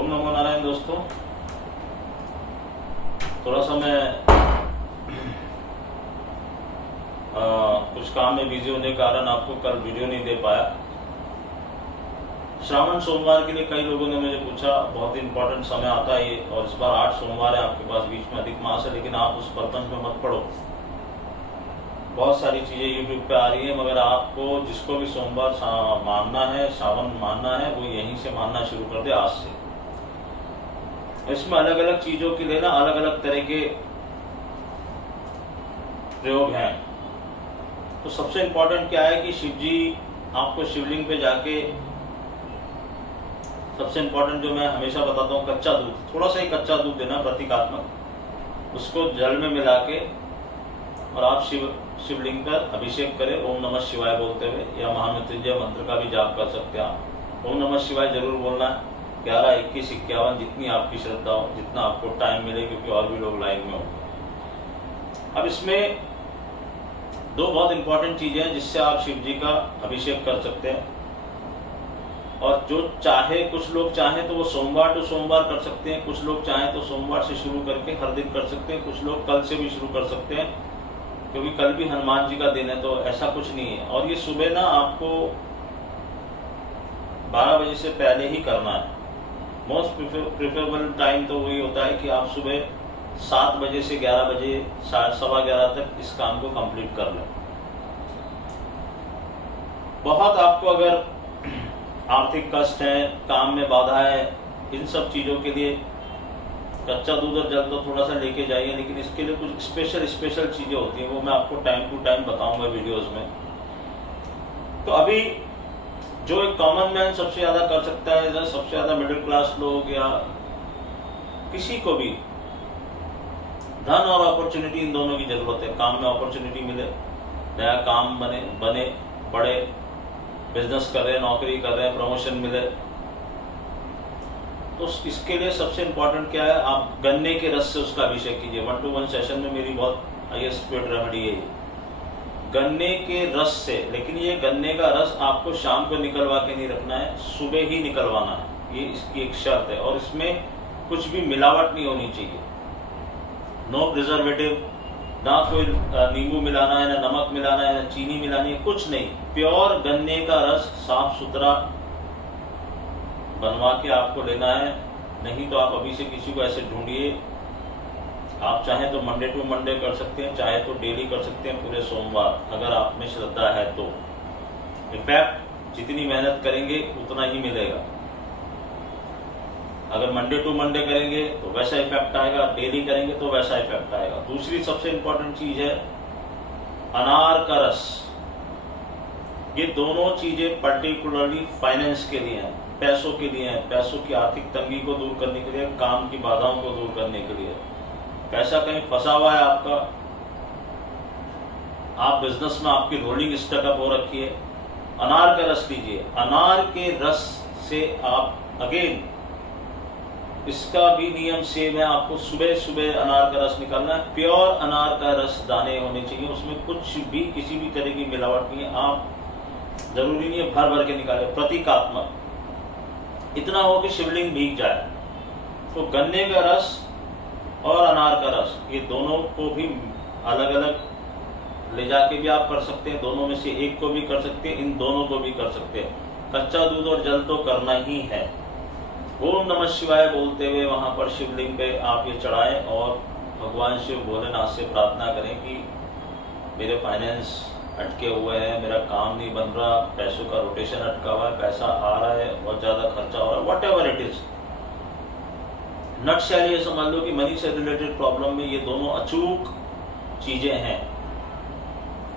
ओम नमो नारायण। दोस्तों, थोड़ा सा मैं कुछ काम में बिजी होने के कारण आपको कल वीडियो नहीं दे पाया। श्रावण सोमवार के लिए कई लोगों ने मुझे पूछा, बहुत ही इंपॉर्टेंट समय आता है ये, और इस बार 8 सोमवार है आपके पास, बीच में अधिक मास है, लेकिन आप उस प्रपंच में मत पड़ो। बहुत सारी चीजें यूट्यूब पे आ रही है, मगर आपको जिसको भी सोमवार मानना है, सावन मानना है, वो यहीं से मानना शुरू कर दे आज से। इसमें अलग अलग चीजों के लिए ना अलग अलग तरह के प्रयोग हैं। तो सबसे इंपॉर्टेंट क्या है कि शिव जी आपको शिवलिंग पे जाके, सबसे इंपॉर्टेंट जो मैं हमेशा बताता हूँ, कच्चा दूध, थोड़ा सा ही कच्चा दूध देना प्रतीकात्मक, उसको जल में मिला के और आप शिवलिंग पर अभिषेक करें ओम नमः शिवाय बोलते हुए, या महामृत्युंजय मंत्र का भी जाप कर सकते हैं आप। ओम नमः शिवाय जरूर बोलना है, 11, 21, 51, जितनी आपकी श्रद्धा हो, जितना आपको टाइम मिले, क्योंकि और भी लोग लाइन में होंगे। अब इसमें दो बहुत इंपॉर्टेंट चीजें हैं जिससे आप शिव जी का अभिषेक कर सकते हैं। और जो चाहे, कुछ लोग चाहें तो वो सोमवार टू सोमवार कर सकते हैं, कुछ लोग चाहें तो सोमवार से शुरू करके हर दिन कर सकते हैं, कुछ लोग कल से भी शुरू कर सकते हैं, क्योंकि कल भी हनुमान जी का दिन है, तो ऐसा कुछ नहीं है। और ये सुबह ना आपको 12 बजे से पहले ही करना है। मोस्ट प्रेफरेबल टाइम तो वही होता है कि आप सुबह 7 बजे से 11 बजे, 11:15 तक इस काम को कंप्लीट कर लें। बहुत आपको अगर आर्थिक कष्ट है, काम में बाधा है, इन सब चीजों के लिए कच्चा दूध और जल तो थोड़ा सा लेके जाइए, लेकिन इसके लिए कुछ स्पेशल चीजें होती हैं, वो मैं आपको टाइम टू टाइम बताऊंगा वीडियोस में। तो अभी जो एक कॉमन मैन सबसे ज्यादा कर सकता है, सबसे ज्यादा मिडिल क्लास लोग या किसी को भी धन और अपॉर्चुनिटी, इन दोनों की जरूरत है। काम में अपॉर्चुनिटी मिले, नया काम बने, बड़े बिजनेस कर रहे हैं, नौकरी कर रहे हैं, प्रमोशन मिले, तो इसके लिए सबसे इंपॉर्टेंट क्या है, आप गन्ने के रस से उसका अभिषेक कीजिए। 1-to-1 सेशन में मेरी बहुत हाईएस्ट पेड रेमेडी है ये, गन्ने के रस से। लेकिन ये गन्ने का रस आपको शाम को निकलवा के नहीं रखना है, सुबह ही निकलवाना है, ये इसकी एक शर्त है। और इसमें कुछ भी मिलावट नहीं होनी चाहिए, नो प्रिजर्वेटिव, ना कोई नींबू मिलाना है, ना नमक मिलाना है, ना चीनी मिलानी है, कुछ नहीं। प्योर गन्ने का रस साफ सुथरा बनवा के आपको लेना है। नहीं तो आप अभी से किसी को ऐसे ढूंढिए। आप चाहें तो मंडे टू मंडे कर सकते हैं, चाहे तो डेली कर सकते हैं, पूरे सोमवार, अगर आप में श्रद्धा है तो। इनफैक्ट जितनी मेहनत करेंगे उतना ही मिलेगा। अगर मंडे टू मंडे करेंगे तो वैसा इफेक्ट आएगा, डेली करेंगे तो वैसा इफेक्ट आएगा। दूसरी सबसे इंपॉर्टेंट चीज है अनार का रस। ये दोनों चीजें पर्टिकुलरली फाइनेंस के लिए हैं, पैसों के लिए हैं, पैसों की आर्थिक तंगी को दूर करने के लिए, काम की बाधाओं को दूर करने के लिए। पैसा कहीं फंसा हुआ है आपका, आप बिजनेस में आपकी रोलिंग स्टकअप हो रखी है, अनार का रस लीजिए। अनार के रस से आप अगेन, इसका भी नियम सेम है, आपको सुबह सुबह अनार का रस निकालना है। प्योर अनार का रस दाने होने चाहिए, उसमें कुछ भी किसी भी तरह की मिलावट नहीं है। आप जरूरी नहीं है भर भर के निकाले, प्रतीकात्मक इतना हो कि शिवलिंग भीग जाए। तो गन्ने का रस और अनार का रस, ये दोनों को भी अलग अलग ले जाके भी आप कर सकते हैं, दोनों में से एक को भी कर सकते हैं, इन दोनों को भी कर सकते हैं। कच्चा दूध और जल तो करना ही है। ओम नमः शिवाय बोलते हुए वहां पर शिवलिंग पे आप ये चढ़ाएं और भगवान शिव भोलेनाथ से प्रार्थना करें कि मेरे फाइनेंस अटके हुए हैं, मेरा काम नहीं बन रहा, पैसों का रोटेशन अटका हुआ है, पैसा आ रहा है, बहुत ज्यादा खर्चा हो रहा है, वट एवर इट इज। नटशैली ये समझ लो कि मनी से रिलेटेड प्रॉब्लम में ये दोनों अचूक चीजें हैं,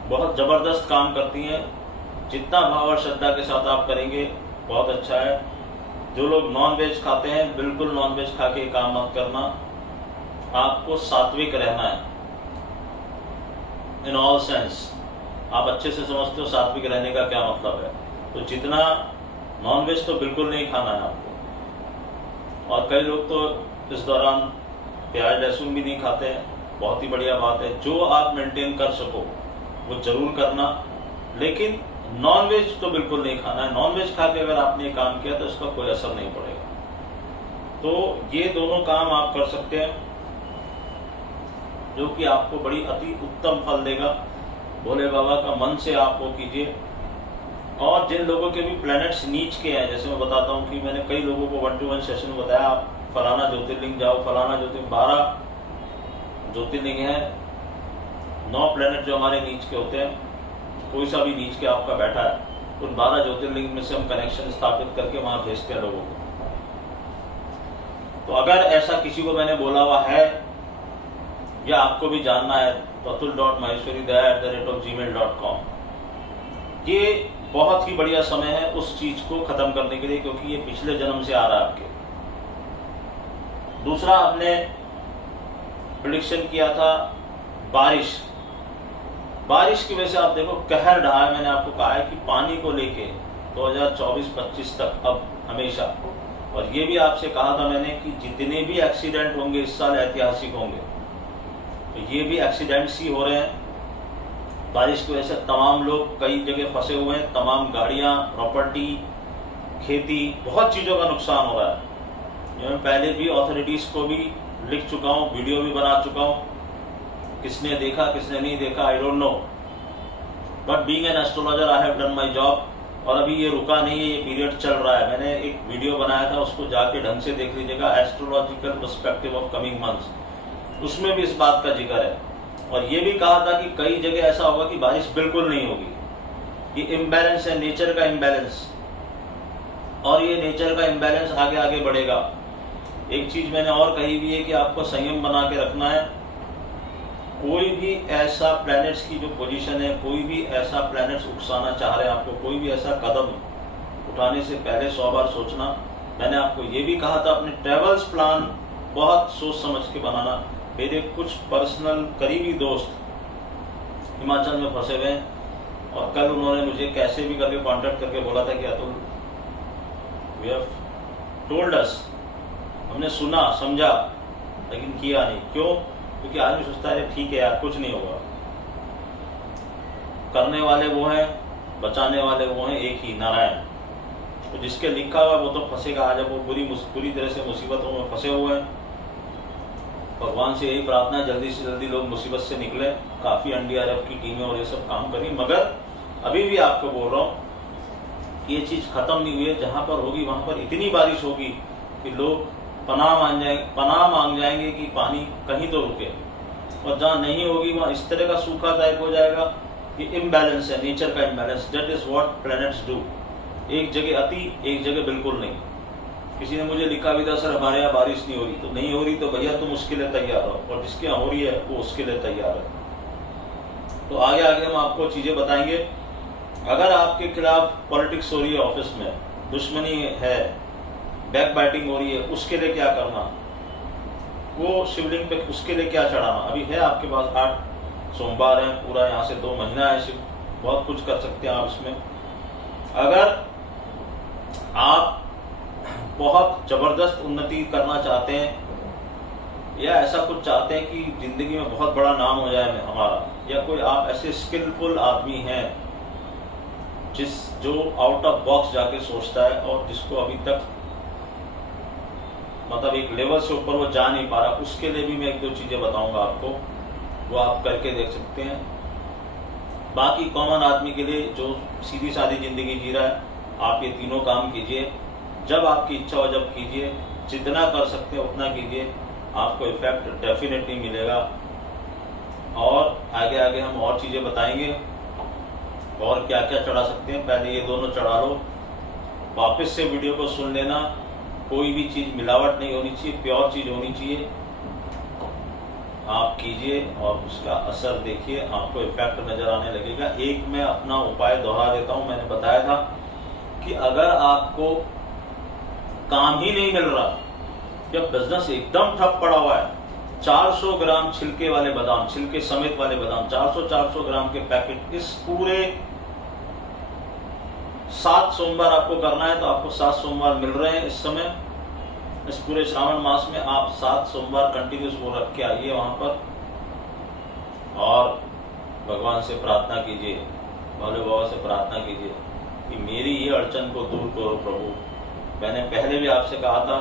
बहुत जबरदस्त काम करती हैं। जितना भाव और श्रद्धा के साथ आप करेंगे बहुत अच्छा है। जो लोग नॉन वेज खाते हैं, बिल्कुल नॉन वेज खा के काम मत करना, आपको सात्विक रहना है इन ऑल सेंस। आप अच्छे से समझते हो सात्विक रहने का क्या मतलब है। तो जितना नॉन वेज तो बिल्कुल नहीं खाना है आपको। और कई लोग तो इस दौरान प्याज लहसुन भी नहीं खाते हैं, बहुत ही बढ़िया बात है। जो आप मेंटेन कर सको वो जरूर करना, लेकिन नॉन वेज तो बिल्कुल नहीं खाना है। नॉन वेज खा के अगर आपने काम किया तो इसका कोई असर नहीं पड़ेगा। तो ये दोनों काम आप कर सकते हैं, जो कि आपको बड़ी अति उत्तम फल देगा। भोले बाबा का मन से आप वो कीजिए। और जिन लोगों के भी प्लैनेट्स नीच के हैं, जैसे मैं बताता हूँ कि मैंने कई लोगों को 1-to-1 सेशन में बताया, आप फलाना ज्योतिर्लिंग जाओ, फलाना ज्योतिर्लिंग, 12 ज्योतिर्लिंग है, 9 प्लैनेट जो हमारे नीच के होते हैं, कोई सा भी नीच के आपका बैठा है, उन 12 ज्योतिर्लिंग में से हम कनेक्शन स्थापित करके वहां भेजते हैं लोगों को। तो अगर ऐसा किसी को मैंने बोला हुआ है या आपको भी जानना है तो atul.maheshwaridaya@gmail.com, ये बहुत ही बढ़िया समय है उस चीज को खत्म करने के लिए, क्योंकि ये पिछले जन्म से आ रहा है आपके। दूसरा, आपने प्रेडिक्शन किया था बारिश की वजह से आप देखो कहर ढहा है। मैंने आपको कहा है कि पानी को लेके 2024-25 तक अब हमेशा, और ये भी आपसे कहा था मैंने कि जितने भी एक्सीडेंट होंगे इस साल ऐतिहासिक होंगे, तो ये भी एक्सीडेंट्स ही हो रहे हैं बारिश की वजह से। तमाम लोग कई जगह फंसे हुए हैं, तमाम गाड़ियां, प्रॉपर्टी, खेती, बहुत चीजों का नुकसान हो रहा है। मैं पहले भी अथॉरिटीज को भी लिख चुका हूं, वीडियो भी बना चुका हूं, किसने देखा किसने नहीं देखा I don't know, but being an astrologer I have done my job. और अभी ये रुका नहीं है, ये पीरियड चल रहा है। मैंने एक वीडियो बनाया था, उसको जाके ढंग से देख लीजिएगा, astrological perspective of coming months, उसमें भी इस बात का जिक्र है। और ये भी कहा था कि कई जगह ऐसा होगा कि बारिश बिल्कुल नहीं होगी। ये इम्बैलेंस है, नेचर का इम्बैलेंस, और ये नेचर का इम्बैलेंस आगे आगे बढ़ेगा। एक चीज मैंने और कही भी है कि आपको संयम बना के रखना है। कोई भी ऐसा प्लैनेट्स की जो पोजीशन है, कोई भी ऐसा प्लैनेट्स उकसाना चाह रहे हैं आपको, कोई भी ऐसा कदम उठाने से पहले 100 बार सोचना। मैंने आपको ये भी कहा था अपने ट्रेवल्स प्लान बहुत सोच समझ के बनाना। मेरे कुछ पर्सनल करीबी दोस्त हिमाचल में फंसे हुए हैं, और कल उन्होंने मुझे कैसे भी करके कांटेक्ट करके बोला था कि Atul, we have told us, हमने सुना समझा लेकिन किया नहीं। क्यों? क्योंकि आदमी सोचता है ठीक है यार कुछ नहीं होगा। करने वाले वो हैं, बचाने वाले वो हैं, एक ही नारायण। तो जिसके लिखा हुआ वो तो फंसेगा। आज वो पूरी तरह से मुसीबतों में फंसे हुए हैं। भगवान से यही प्रार्थना है जल्दी से जल्दी लोग मुसीबत से निकले। काफी एनडीआरएफ की टीमें और ये सब काम करी, मगर अभी भी आपको बोल रहा हूँ ये चीज खत्म नहीं हुई है। जहां पर होगी वहां पर इतनी बारिश होगी कि लोग पनाह मांग जाएंगे कि पानी कहीं तो रुके, और जहां नहीं होगी वहां इस तरह का सूखा टाइप हो जाएगा कि इम्बैलेंस है, नेचर का imbalance. That is what planets do. एक जगह अति, एक जगह बिल्कुल नहीं। किसी ने मुझे लिखा भी था सर हमारे यहाँ बारिश नहीं हो रही, तो नहीं हो रही तो भैया तुम उसके लिए तैयार हो, और जिसके यहाँ हो रही है वो उसके लिए तैयार है। तो आगे आगे हम आपको चीजें बताएंगे। अगर आपके खिलाफ पॉलिटिक्स हो रही है, ऑफिस में दुश्मनी है, बैक बाइटिंग हो रही है, उसके लिए क्या करना, वो शिवलिंग पे उसके लिए क्या चढ़ाना। अभी है आपके पास 8 सोमवार है, पूरा यहाँ से 2 महीना है, बहुत कुछ कर सकते हैं आप इसमें। अगर आप बहुत जबरदस्त उन्नति करना चाहते हैं, या ऐसा कुछ चाहते हैं कि जिंदगी में बहुत बड़ा नाम हो जाए हमारा, या कोई आप ऐसे स्किलफुल आदमी हैं जो आउट ऑफ बॉक्स जाके सोचता है और जिसको अभी तक मतलब एक लेवल से ऊपर वो जा नहीं पा रहा, उसके लिए भी मैं 1-2 चीजें बताऊंगा आपको, वो आप करके देख सकते हैं। बाकी कॉमन आदमी के लिए जो सीधी सादी जिंदगी जी रहा है, आप ये तीनों काम कीजिए। जब आपकी इच्छा हो जब कीजिए, जितना कर सकते हैं उतना कीजिए, आपको इफेक्ट डेफिनेटली मिलेगा। और आगे आगे हम और चीजें बताएंगे और क्या क्या चढ़ा सकते हैं। पहले ये दोनों चढ़ा लो, वापस से वीडियो को सुन लेना। कोई भी चीज मिलावट नहीं होनी चाहिए, प्योर चीज होनी चाहिए। आप कीजिए और उसका असर देखिए, आपको इफेक्ट नजर आने लगेगा। एक मैं अपना उपाय दोहरा देता हूं। मैंने बताया था कि अगर आपको काम ही नहीं मिल रहा, जब बिजनेस एकदम ठप पड़ा हुआ है, 400 ग्राम छिलके वाले बादाम, छिलके समेत वाले बादाम, 400 ग्राम के पैकेट इस पूरे 7 सोमवार आपको करना है। तो आपको 7 सोमवार मिल रहे हैं इस समय। इस पूरे श्रावण मास में आप 7 सोमवार कंटिन्यूस वो रख के आइए वहां पर, और भगवान से प्रार्थना कीजिए, भोले बाबा से प्रार्थना कीजिए कि मेरी ये अड़चन को दूर करो प्रभु। मैंने पहले भी आपसे कहा था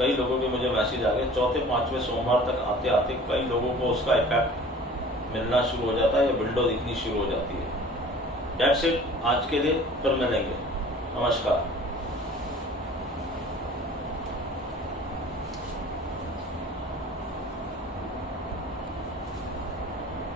कई लोगों के मुझे मैसेज आ गए, चौथे पांचवें सोमवार तक आते आते कई लोगों को उसका इफेक्ट मिलना शुरू हो जाता है या विंडो दिखनी शुरू हो जाती है। दैट्स इट, आज के लिए फिर मिलेंगे। नमस्कार।